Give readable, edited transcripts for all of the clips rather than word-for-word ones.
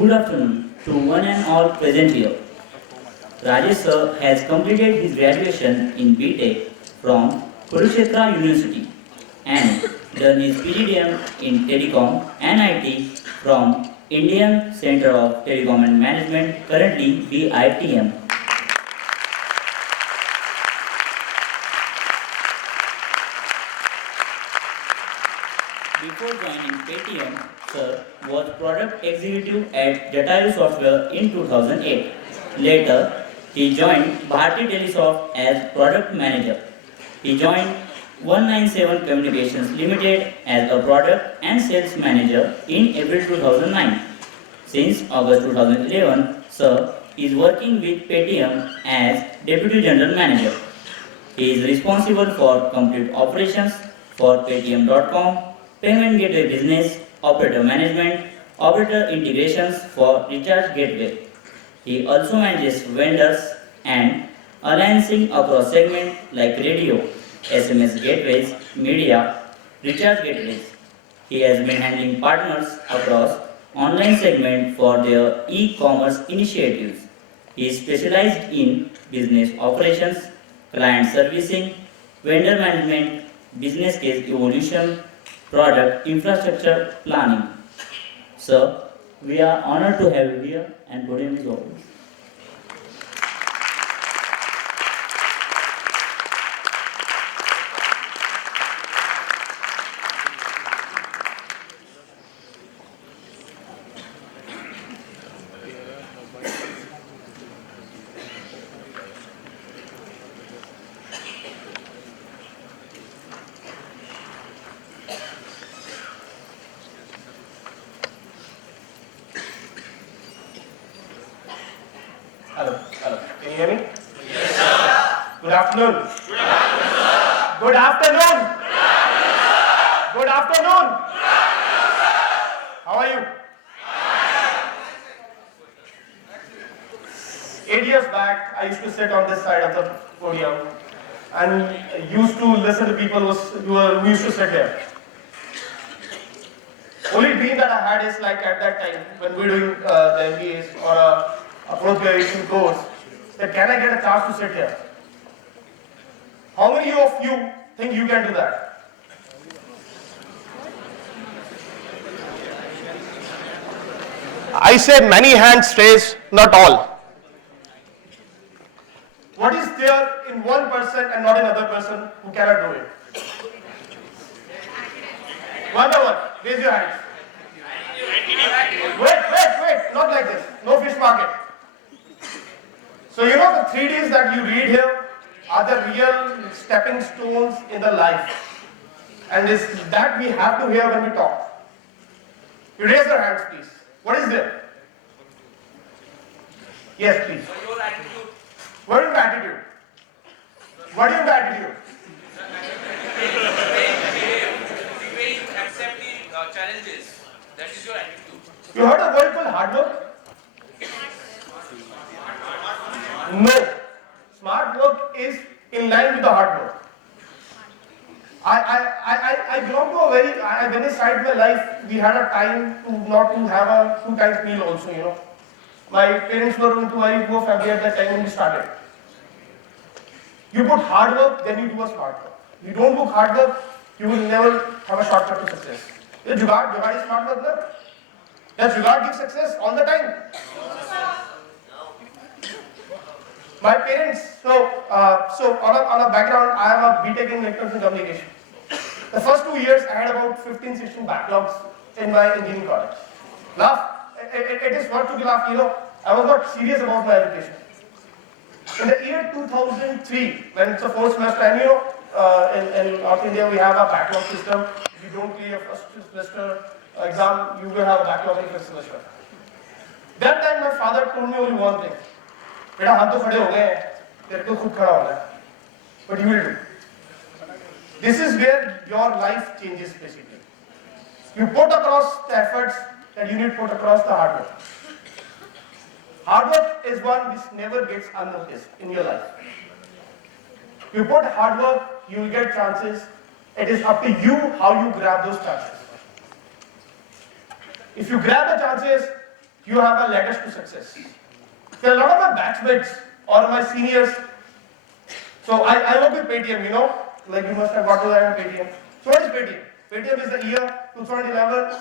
Good afternoon to one and all present here. Rajesh sir has completed his graduation in BTech from Kurukshetra University and done his PGDM in Telecom and IT from Indian Center of Telecom and Management, currently BITM. Before joining Paytm, sir was product executive at Jatayu Software in 2008. Later, he joined Bharti Telesoft as product manager. He joined 197 Communications Limited as a product and sales manager in April 2009. Since August 2011, sir is working with Paytm as deputy general manager. He is responsible for complete operations for Paytm.com, payment gateway business, operator management, operator integrations for recharge gateway. He also manages vendors and alliancing across segments like radio, SMS gateways, media, recharge gateways. He has been handling partners across online segment for their e-commerce initiatives. He is specialized in business operations, client servicing, vendor management, business case evolution, product infrastructure planning. Sir, we are honored to have you here and put in his office. Hello. Can you hear me? Yes, sir. Good afternoon. Good afternoon. Good afternoon. How are you? 8 years back, I used to sit on this side of the podium and used to listen to people who used to sit here. Only dream that I had is like at that time when we were doing the MBAs or a post-graduation course, that can I get a chance to sit here? How many of you think you can do that? I say many hands raised, not all. What is there in one person and not another person who cannot do it? One by one, raise your hands. Wait, not like this. No fish market. So you know the 3Ds that you read here are the real stepping stones in the life. And it's that we have to hear when we talk. You raise your hands, please. What is there? Yes, please. Your attitude. What is attitude? What is attitude? The way you accept the challenges. That is your attitude. You heard a word called hard work? No. Smart work is in line with the hard work. I belong to a very side of my life, we had a time to not to have a 2 times meal also, you know. My parents were into a very poor family at that time when we started. You put hard work, then you do a smart work. You don't put hard work, you will never have a shortcut to success. Is Jugaad is smart work, no? Does Jugaad give success all the time? My parents, so on a background, I have a BTech in Electronics and Communication. The first 2 years, I had about 15, 16 backlogs in my engineering college. Laugh, it is not to be laughed, you know, I was not serious about my education. In the year 2003, when it's the 4th semester, and you know, in North India we have a backlog system. If you don't clear first semester exam, you will have a backlog in 5th semester. That time my father told me only one thing. बेटा हम तो खड़े हो गए हैं, तेरे को खुद खड़ा होना है. But you will do. This is where your life changes basically. You put across the efforts that you need to put across the hard work. Hard work is one which never gets unnoticed in your life. You put hard work, you will get chances. It is up to you how you grab those chances. If you grab the chances, you have a lattice to success. There are a lot of my batchmates or my seniors. So I work with Paytm, you know, like you must have got to that on Paytm. So what is Paytm? Paytm is the year 2011.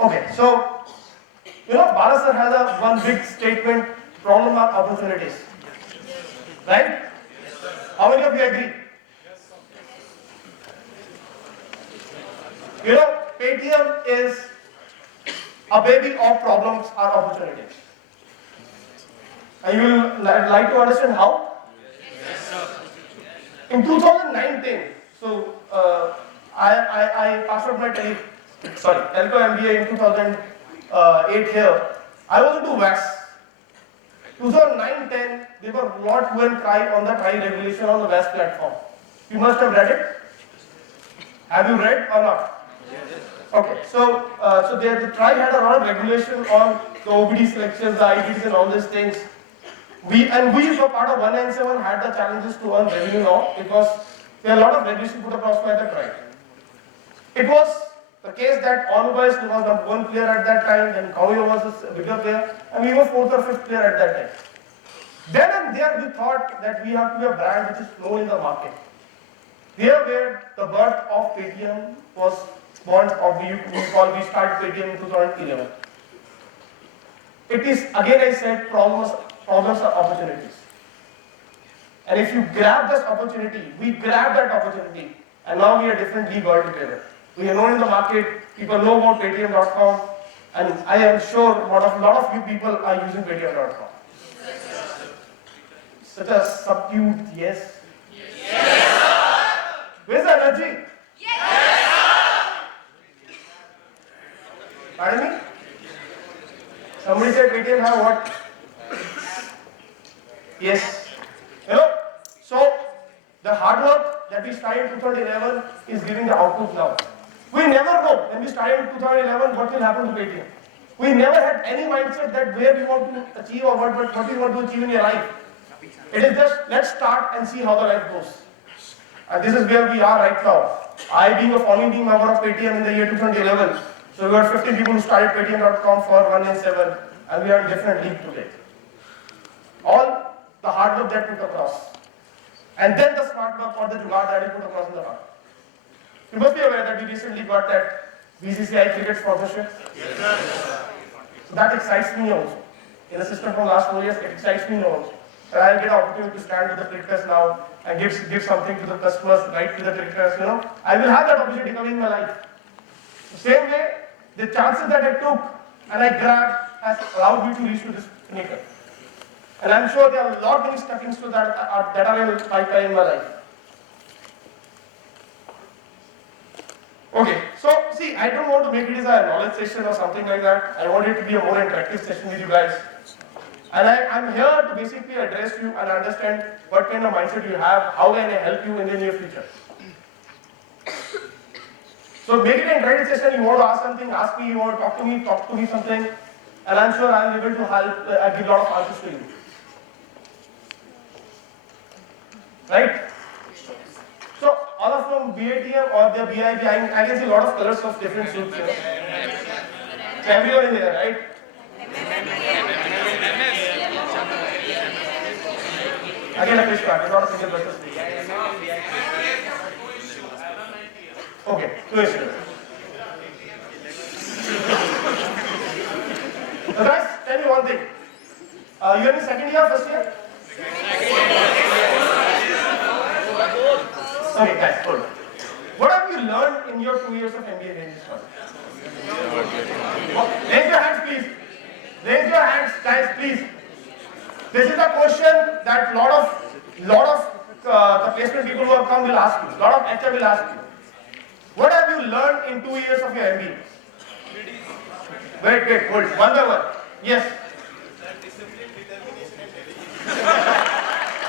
Okay, so you know, Bharat sir has a one big statement: problem are opportunities. Right? How many of you agree? You know, Paytm is a baby of problems are opportunities. And you will like to understand how? In 2019, so I passed out my telecom MBA in 2008 here. I was into WAS. 2009-10, they were not hue and cry on the TRI regulation on the WAS platform. You must have read it. Have you read or not? Okay, so the TRI had a lot of regulation on the OBD selections, the IDs and all these things. We were part of 197 had the challenges to earn revenue now because there are a lot of regulation put across by the TRI. It was the case that Onvoice was number one player at that time, then Kawio was a bigger player, and we were fourth or fifth player at that time. Then and there we thought that we have to be a brand which is known in the market. Here where the birth of Paytm was born, or we started Paytm in 2011. It is, again I said, problems are opportunities. And if you grab this opportunity, we grab that opportunity, and now we are different league altogether. We are known in the market, people know about Paytm.com, and I am sure a lot of you people are using Paytm.com. Such a subdued yes. Yes. Where's the energy? Yes. Pardon me? Somebody said Paytm have what? Yes. You know, so the hard work that we started in 2011 is giving the output now. We never know when we started in 2011 what will happen to Paytm. We never had any mindset that where we want to achieve or what we want to achieve in your life. It is just let's start and see how the life goes. And this is where we are right now. I being a founding team member of Paytm in the year 2011. So we got 15 people who started Paytm.com for 197 and we are in different league today. All the hard work that put across. And then the smart work or the jugaad that is put across in the heart. You must be aware that we recently got that BCCI cricket sponsorship. Yes. So that excites me also. In the system from last 4 years, it excites me also. And I'll get an opportunity to stand with the cricketers now and give something to the customers, right to the cricketers, you know. I will have that opportunity coming in my life. The same way, the chances that I took and I grabbed has allowed me to reach to this pinnacle. And I'm sure there are a lot many stepping stones that are in the pipeline in my life. Okay, so see, I don't want to make it as a knowledge session or something like that. I want it to be a more interactive session with you guys. And I'm here to basically address you and understand what kind of mindset you have, how can I help you in the near future. So make it an interactive session, you want to ask something, ask me, you want to talk to me something, and I'm sure I'll be able to help, give a lot of answers to you. Right? So all of them BATM or the BIB, I can see a lot of colors of different suits here. So everyone is here, right? Again a fish card, not a single person. Okay, 2 incidents. So guys, tell me one thing. You're in second year or first year? Okay, guys, hold on. What have you learned in your 2 years of MBA in this one? Raise your hands, please. Raise your hands, guys, please. This is a question that lot of the placement people who have come will ask you. Lot of HR will ask you. What have you learned in 2 years of your MBA? Wait, hold. One by one. Yes.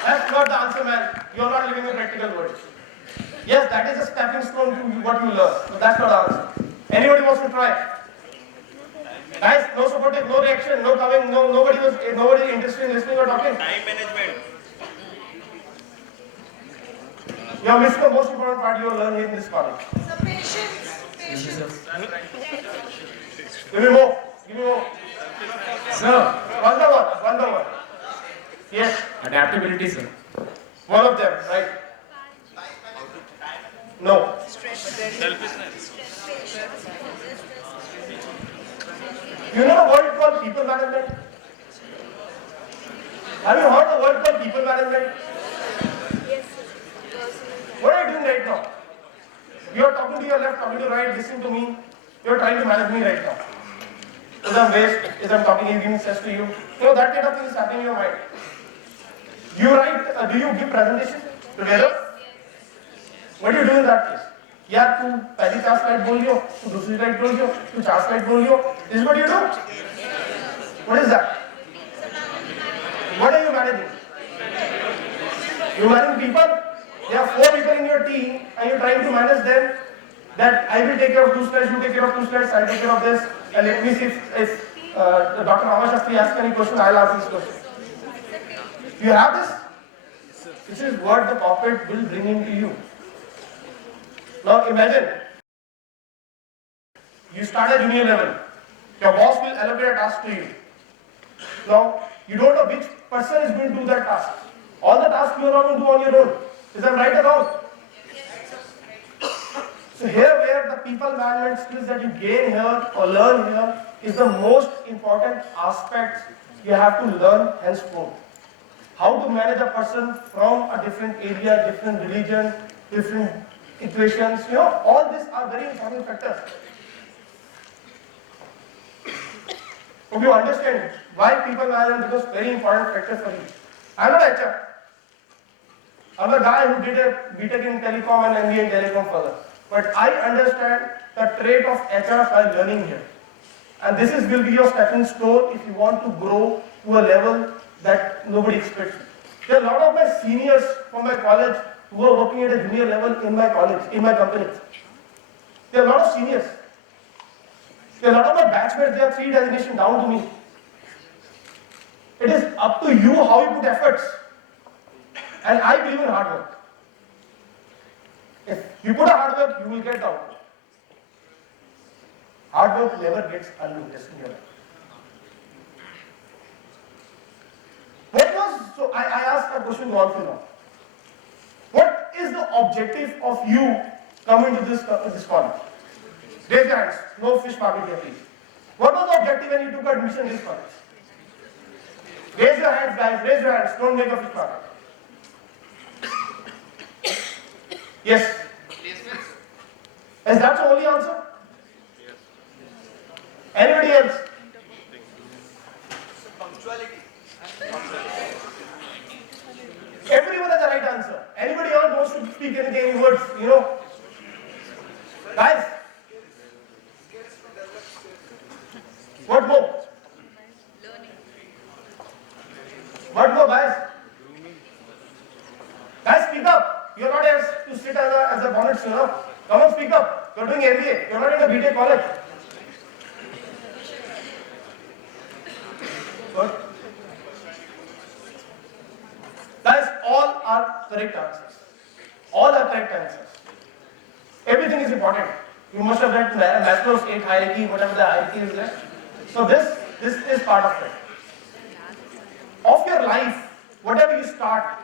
That's not the answer, man. You're not living a practical world. Yes, that is a stepping stone to what you learn. But that's not the answer. Anybody wants to try? Guys, no supportive, no reaction, no coming, nobody interested in listening or talking. Time management. You have missed the most important part you will learn here in this college. Patience. Give me more. Sir, One by one, one by one. Yes, adaptability, sir. one of them, right? No. You know the word called people management? Have you heard the word called people management? What are you doing right now? You are talking to your left, talking to your right, listening to me. You are trying to manage me right now. Is I'm waste? Is I'm talking, giving sense to you? You know, that kind of thing is happening in your mind. You write, do you give presentation together? What do you do in that case? यार तू पहली 4 slide बोल लियो, तू दूसरी slide बोल लियो, तू 4 slide बोल लियो. This is what you do. What is that? What are you managing? You managing people. There are 4 people in your team, and you're trying to manage them. That I will take care of 2 slides, you take care of 2 slides, I'll take care of this. And let me see if Dr. Rama Shastri asks any question, I'll ask this question. You have this? This is what the corporate will bring into you. Now imagine, you start at junior level. Your boss will allocate a task to you. Now, you don't know which person is going to do that task. All the tasks you are not going to do on your own. Is that right or wrong? So here where the people management skills that you gain here or learn here is the most important aspect you have to learn henceforth. How to manage a person from a different area, different religion, different equations, you know, all these are very important factors. If you understand why people management becomes very important factor for you. I'm not HR. I'm a guy who did a BTech in telecom and MBA in telecom further. But I understand the trait of HR by learning here. And this will be your stepping stone if you want to grow to a level that nobody expects. There are a lot of my seniors from my college who are working at a junior level in my college, in my company. There are a lot of seniors. There are a lot of my batchmates, they are 3 designations down to me. It is up to you how you put efforts. And I believe in hard work. If you put a hard work, you will get the output. Hard work never gets unnoticed in your life. So I asked a question to all of you now. What is the objective of you coming to this college? Raise your hands. No fish market here, please. What was the objective when you took admission in this college? Raise your hands, guys. Raise your hands. Don't make a fish market. Yes. Is that the only answer? Yes. Anybody else? Punctuality. Everyone has the right answer. Anybody else wants to speak anything in words, you know? Guys? What more? What more, guys? Guys, speak up. You're not here to sit as a bonnet, you know? Come on, speak up. You're doing MBA. You're not in a BTech college. Good. Guys, all are correct answers. All are correct answers. Everything is important. You must have read Maslow's 8 hierarchy, whatever the hierarchy is there. So this is part of it. Of your life, whatever you start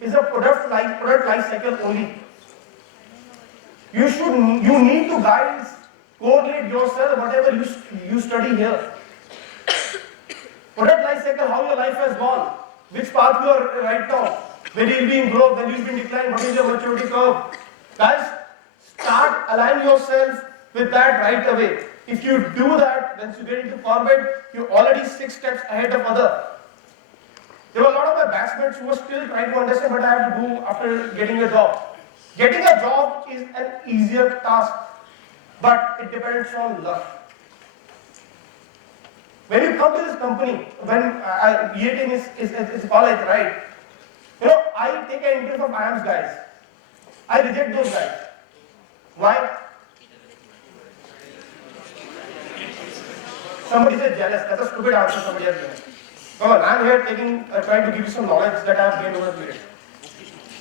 is a product life cycle only. You need to guys correlate yourself whatever you study here. Product life cycle, how your life has gone, which path you are right now, where you will be in growth, when you will be in decline, what is your maturity curve. Guys, start align yourself with that right away. If you do that, once you get into corporate, you're already 6 steps ahead of other. There were a lot of my batchmates who were still trying to understand what I have to do after getting a job. Getting a job is an easier task, but it depends on luck. When you come to this company, when Paytm is a college, right? You know, I take an interview from IAMS guys. I reject those guys. Why? Somebody said jealous. That's a stupid answer somebody has given. Come on, I'm here trying to give you some knowledge that I have gained over the period.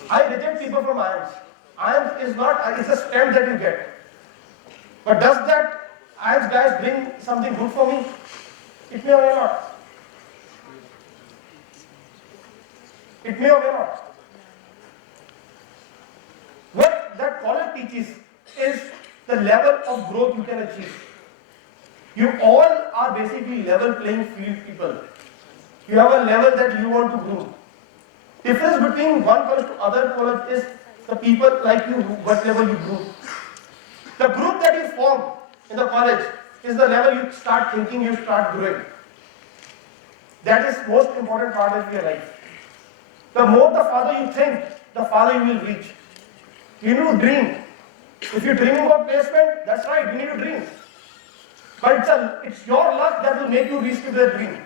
I reject people from IAMS. IAMS is not, it's a stamp that you get. But does that IAMS guys bring something good for me? It may or may not. It may or may not. What that college teaches is the level of growth you can achieve. You all are basically level playing field people. You have a level that you want to grow. Difference between one college to other college is the people like you, what level you grow. The group that you form in the college is the level you start thinking, you start growing. That is most important part of your life. The more the farther you think, the farther you will reach. You need to dream. If you're dreaming about placement, that's right, you need to dream. But it's your luck that will make you reach to the dream.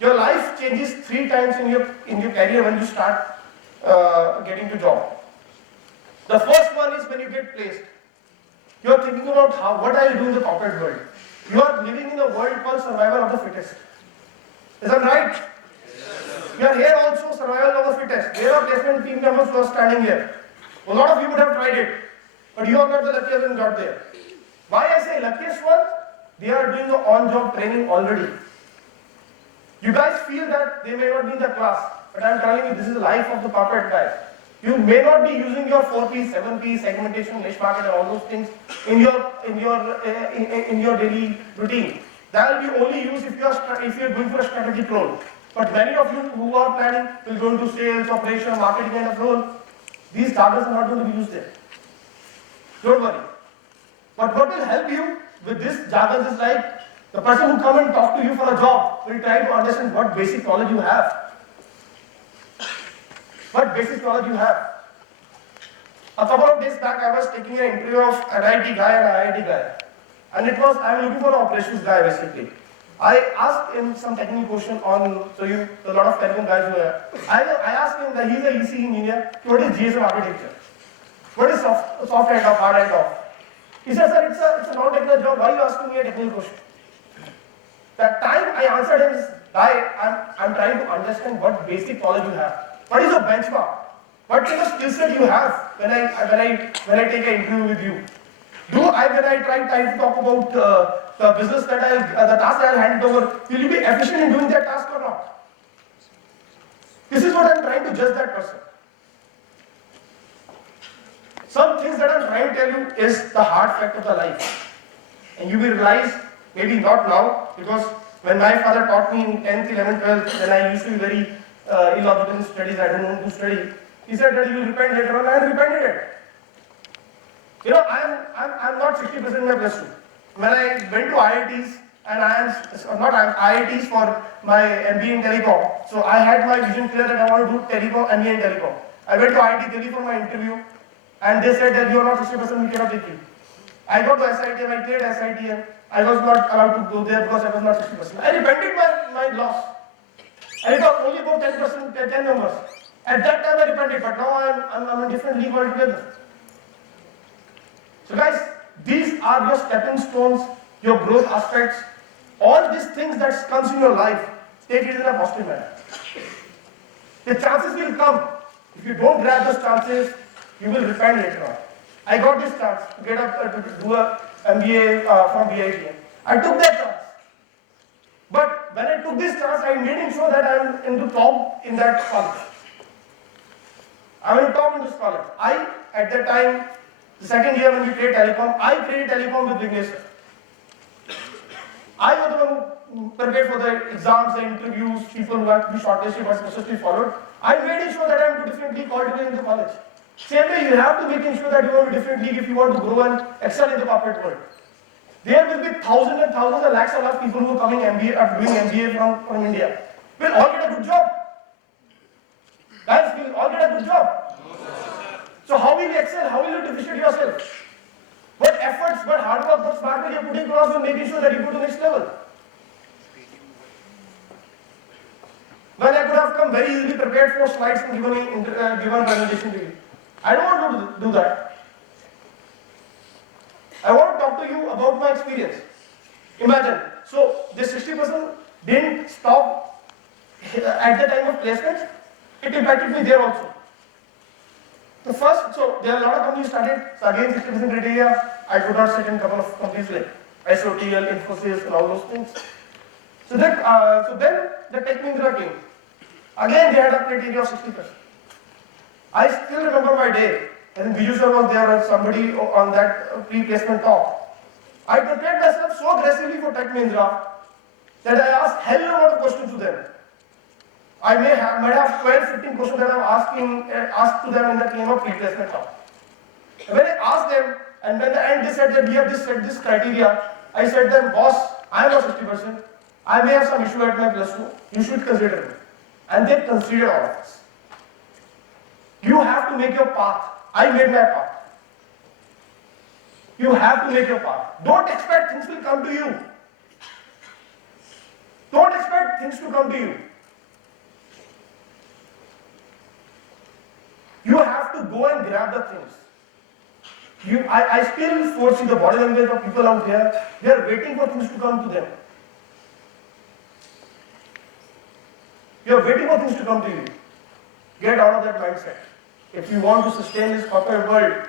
Your life changes 3 times in your career when you start getting to job. The first one is when you get placed. You are thinking about what I will do in the corporate world. You are living in a world called survival of the fittest. Is that right? You are here also survival of the fittest. There are placement team members who are standing here. A lot of you would have tried it, but you are not the luckiest and got there. Why I say luckiest one? They are doing the on-job training already. You guys feel that they may not be in the class, but I am telling you, this is the life of the corporate guys. You may not be using your 4P, 7P, segmentation, niche market, and all those things in your daily routine. That will be only used if you are going for a strategic role. But many of you who are planning will go into sales, operation, marketing kind of role. These targets are not going to be used there. Don't worry. But what will help you with this jargon is like the person who come and talk to you for a job will try to understand what basic knowledge you have. What basic knowledge you have. A couple of days back, I was taking an interview of an IT guy and an IIT guy. And I was looking for an operations guy basically. I asked him some technical question on, a lot of telecom guys were. I asked him that he's an EC engineer, what is GSM architecture? What is soft hand off, hard hand off? He said, sir, it's a non-technical job, why are you asking me a technical question? That time I answered him, I'm trying to understand what basic knowledge you have. What is your benchmark? What kind of skill set you have when I take an interview with you? When I try to talk about the business the task that I'll hand it over, will you be efficient in doing that task or not? This is what I'm trying to judge that person. Some things that I'm trying to tell you is the hard fact of the life. And you will realize, maybe not now, because when my father taught me in 10th, 11th, 12th, when I used to be very illogical in studies, I don't want to study. He said that you will repent later on, and I repented it. You know, I'm not 60% in my plus 2. When I went to IITs, and IITs for my MBA in telecom, so I had my vision clear that I want to do telecom, MBA in telecom. I went to IIT Delhi for my interview, and they said that you are not 60%, we cannot take you. I got to SITM, I cleared SITM. I was not allowed to go there because I was not 60%. I repented my loss. And it was only about 10%, 10 numbers. At that time I repented, but now I'm in a different league altogether. So guys, these are your stepping stones, your growth aspects. All these things that comes in your life, take it in a positive manner. The chances will come. If you don't grab those chances, you will repent later on. I got this chance to get up to do a MBA from Paytm. I took that chance. But when I took this chance, I made sure that I am into top in that college. I am top in this college. At that time, the second year when we played telecom, I played telecom with Vignesh. I was the one who prepared for the exams, the interviews, people who have to be shortlisted but successfully followed. I made sure that I am to different league altogether in the college. Same way, you have to make sure that you are in a different league if you want to grow and excel in the corporate world. There will be thousands and thousands and lakhs of people who are doing MBA from India. We'll all get a good job. Guys, we'll all get a good job. So how will you excel? How will you differentiate yourself? What efforts, what hard work, what smart work you are putting across in making sure that you go to the next level? When I could have come very easily prepared for slides and given presentation to you. I don't want to do that. I want to talk to you about my experience. Imagine, so this 60% didn't stop at the time of placements, it impacted me there also. So there are a lot of companies started, so again 60% criteria, I could not sit in a couple of companies like. ISOTL, Infosys, and all those things. So then the Tech Mahindra came. Again, they had a criteria of 60%. I still remember my day. I think Biju sir was there or somebody on that pre-placement talk. I prepared myself so aggressively for Tech Mahindra that I asked hell of a lot of questions to them. I might have 12, 15 questions that I'm asked to them in the claim of pre-placement talk. And when I asked them, and when the end they said that we have this criteria, I said them, boss, I am not 60%. I may have some issue at my plus 2. You should consider me. And they considered all of us. You have to make your path. I made my path. You have to make your path. Don't expect things will come to you. Don't expect things to come to you. You have to go and grab the things. I still foresee the body language of people out there. They are waiting for things to come to them. You are waiting for things to come to you. Get out of that mindset. If you want to sustain this corporate world,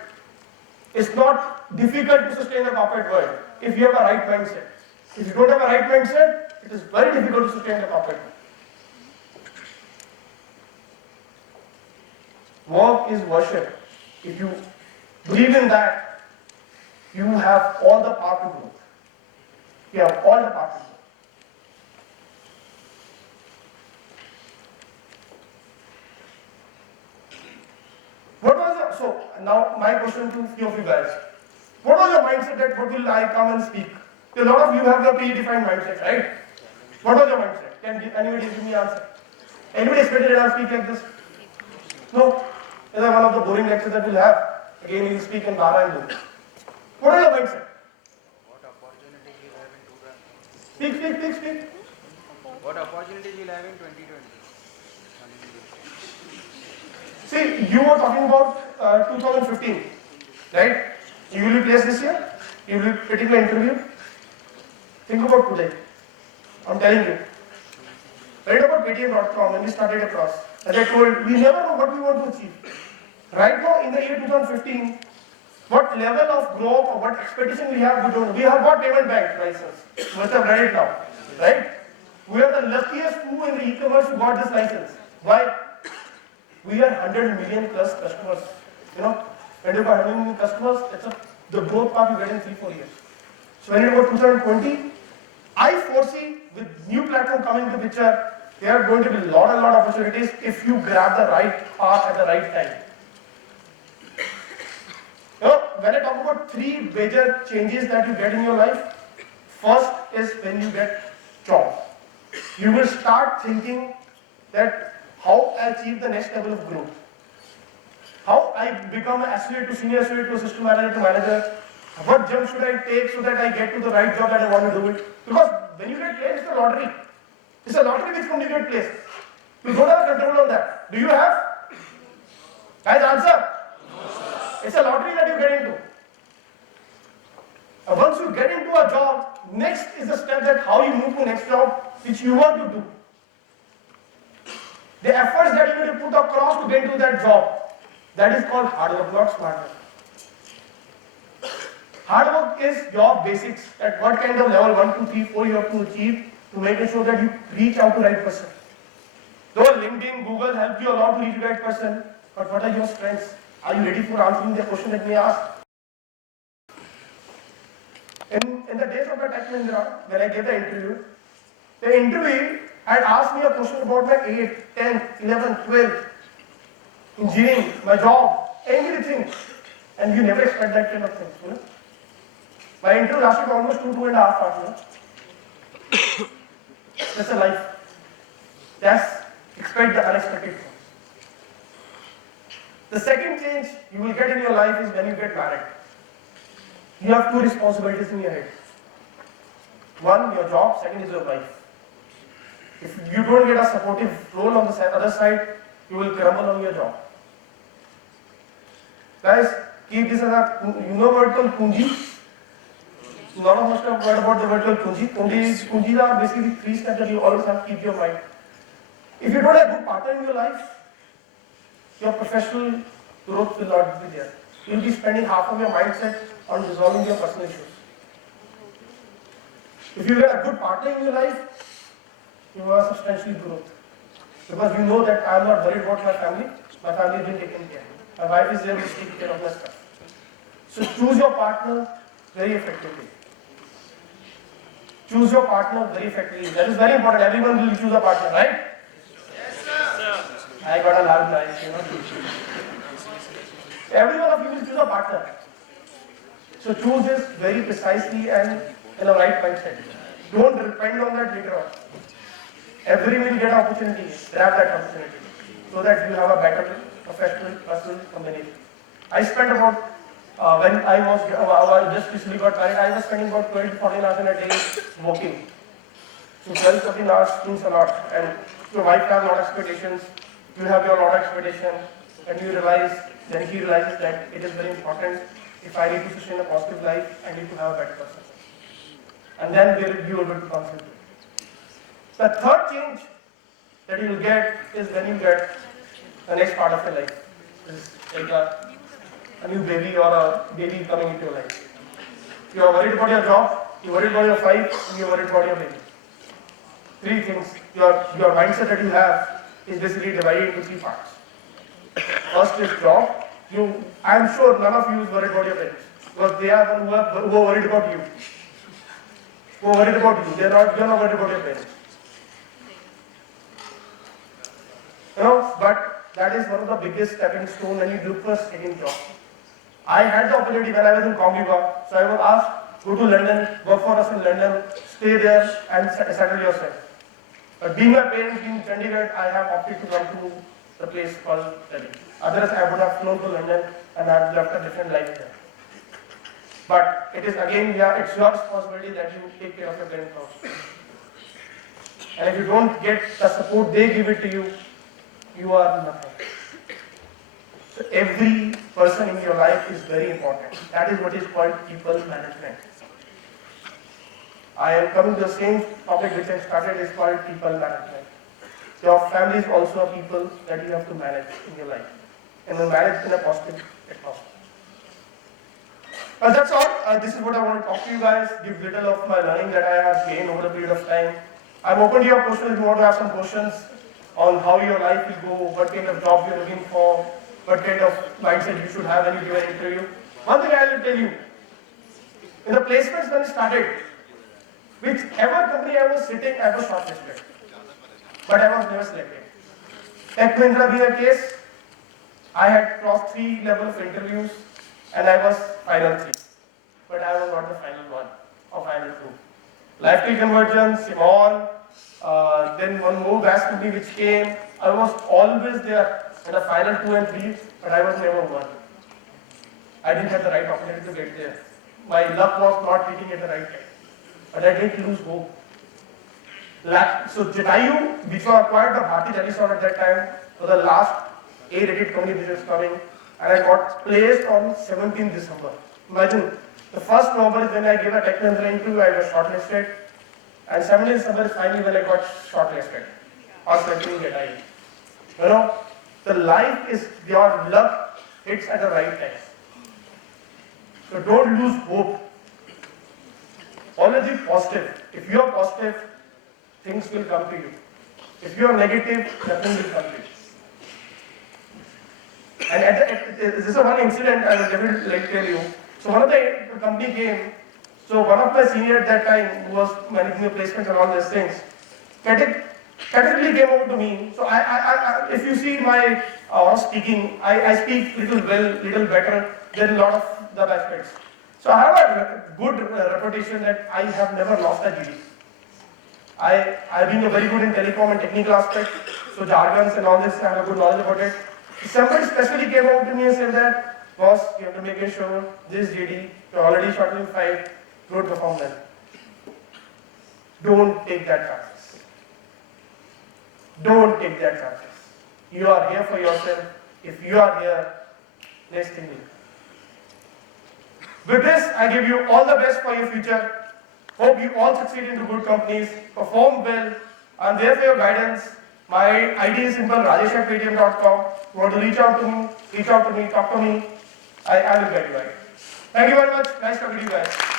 it's not difficult to sustain a corporate world if you have a right mindset. If you don't have a right mindset, it is very difficult to sustain the corporate world. Work is worship. If you believe in that, you have all the power to grow. You have all the power to grow. So now my question to few of you guys. What was your mindset that what will I come and speak? A lot of you have a predefined mindset, right? What was your mindset? Can anybody give me an answer? Anybody expected that I'll speak like this? No? Is that one of the boring lectures that we'll have? Again, you'll speak in Baba and do. What is your mindset? What opportunities will have in Speak. What opportunities will have in 2020? See, you were talking about 2015, right? You will be placed this year. You will be taking an interview. Think about today. I'm telling you. Read about Paytm.com when we started across. As I told, we never know what we want to achieve. Right now, in the year 2015, what level of growth or what expectation we have, we don't know. We have got payment bank license. You must have read it now, right? We are the luckiest who in the e-commerce who got this license. Why? We are 100 million plus customers. You know, when you got 100 million customers, that's the growth path you get in 3-4 years. So when you go 2020, I foresee with new platform coming into picture, there are going to be a lot of opportunities if you grab the right path at the right time. You know, when I talk about 3 major changes that you get in your life, first is when you get job. You will start thinking that how I achieve the next level of growth. How I become an associate to senior associate to assistant manager to manager. What jump should I take so that I get to the right job that I want to do it? Because when you get placed, it's a lottery. It's a lottery which comes you get placed. You don't have control on that. Do you have? Guys, answer. It's a lottery that you get into. And once you get into a job, next is the step that how you move to next job which you want to do. The efforts that you need to put across to get into that job, that is called hard work, not smart work. Hard work is your basics, that what kind of level 1, 2, 3, 4 you have to achieve to make sure that you reach out to the right person. Though LinkedIn, Google help you a lot to reach the right person, but what are your strengths? Are you ready for answering the question that we asked? In the days of the Tech Mahindra, when I gave the interview had asked me a question about my 8th, 10th, 11th, 12th, engineering, my job, anything. And you never expect that kind of thing, you know. My interview lasted almost 2.5 hours, you know. That's a life. That's expect the unexpected things. The second change you will get in your life is when you get married. You have 2 responsibilities in your head. One, your job, second is your wife. If you don't get a supportive role on the other side, you will crumble on your job. Guys, keep this as a, you know word called punji? A lot of us have heard about the word called punji. Punji are basically 3 steps that you always have to keep your mind. If you don't have a good partner in your life, your professional growth will not be there. You will be spending half of your mindset on resolving your personal issues. If you get a good partner in your life, you have substantial growth. Because you know that I am not worried about my family is being taken care of. My wife is there to take care of my stuff. So choose your partner very effectively. Choose your partner very effectively. That is very important. Everyone will choose a partner, right? Yes, sir. I got a large knife, Every one of you will choose a partner. So choose this very precisely and in the right mindset. Don't depend on that later on. Everyone will get an opportunity. Grab that opportunity so that you have a better professional, personal combination. I spent about, when I just recently got married, I was spending about 12 to 14 hours in a day working. So 12 to 14 hours means a lot. And your wife has a lot of expectations, you have your lot of expectation, and you realize, then he realizes that it is very important. If I need to sustain a positive life, I need to have a better person. And then they will be able to concentrate. The third change that you will get is when you get the next part of your life. It's like a new baby or a baby coming into your life. You are worried about your job, you are worried about your wife, and you are worried about your baby. Three things. Your mindset that you have is basically divided into three parts. First is job. I am sure none of you is worried about your parents because they are the one who are worried about you. Who are worried about you. You are not worried about your parents. But that is one of the biggest stepping stones when you look for a second job. I had the opportunity when I was in Comviva, so I was asked, go to London, work for us in London, stay there and settle yourself. But being my parents in Chandigarh, I have opted to come to the place called Delhi. Otherwise, I would have flown to London and I would have left a different life there. But it is again, it's your responsibility that you take care of your parents first. And if you don't get the support they give it to you, you are nothing. So every person in your life is very important. That is what is called people management. I am coming to the same topic which I started, is called people management. Your family is also a people that you have to manage in your life. And you manage in a positive atmosphere. That's all. This is what I want to talk to you guys, give little of my learning that I have gained over a period of time. I'm open to your questions if you want to have some questions on how your life will go, what kind of job you're looking for, what kind of mindset you should have when you give an interview. One thing I will tell you, in the placements when I started, whichever company I was sitting, I was shortlisted. But I was never selected. Tech Mahindra being a case, I had crossed 3 levels of interviews and I was final 3. But I was not the final 1 or final 2. Lifestyle Convergence, Simon, then one more gas company which came. I was always there in the final 2 and 3, but I was never 1. I didn't have the right opportunity to get there. My luck was not hitting at the right time. But I didn't lose hope. So Jatayu, which was acquired by Bharti Telecom at that time, was the last A-rated company which was coming, and I got placed on 17th December. Imagine, the first November is when I gave a Tech Mahindra interview, I was shortlisted, and 17th December is finally when I got shortlisted, or selecting Jatayu. The life is, your luck hits at the right time. So don't lose hope. Always be positive. If you are positive, things will come to you. If you are negative, nothing will come to you. And this is one incident I will definitely like to tell you. So one of the company came, so one of my seniors at that time, who was managing the placements and all these things, categorically came over to me. So if you see my speaking, I speak little better than a lot of the aspects. So I have a good reputation that I have never lost a GD. I've been very good in telecom and technical aspects, so jargons and all this, I have a good knowledge about it. Somebody specifically came over to me and said that, boss, you have to make sure this GD, you're already shortly 5, don't perform well. Don't take that chances. Don't take that chances. You are here for yourself. If you are here, next thing will come. With this, I give you all the best for your future. Hope you all succeed into good companies, perform well. I'm there for your guidance. My ID is simple, rajesh@paytm.com. You want to reach out to me, talk to me. I will get you right. Thank you very much. Nice talking to you guys.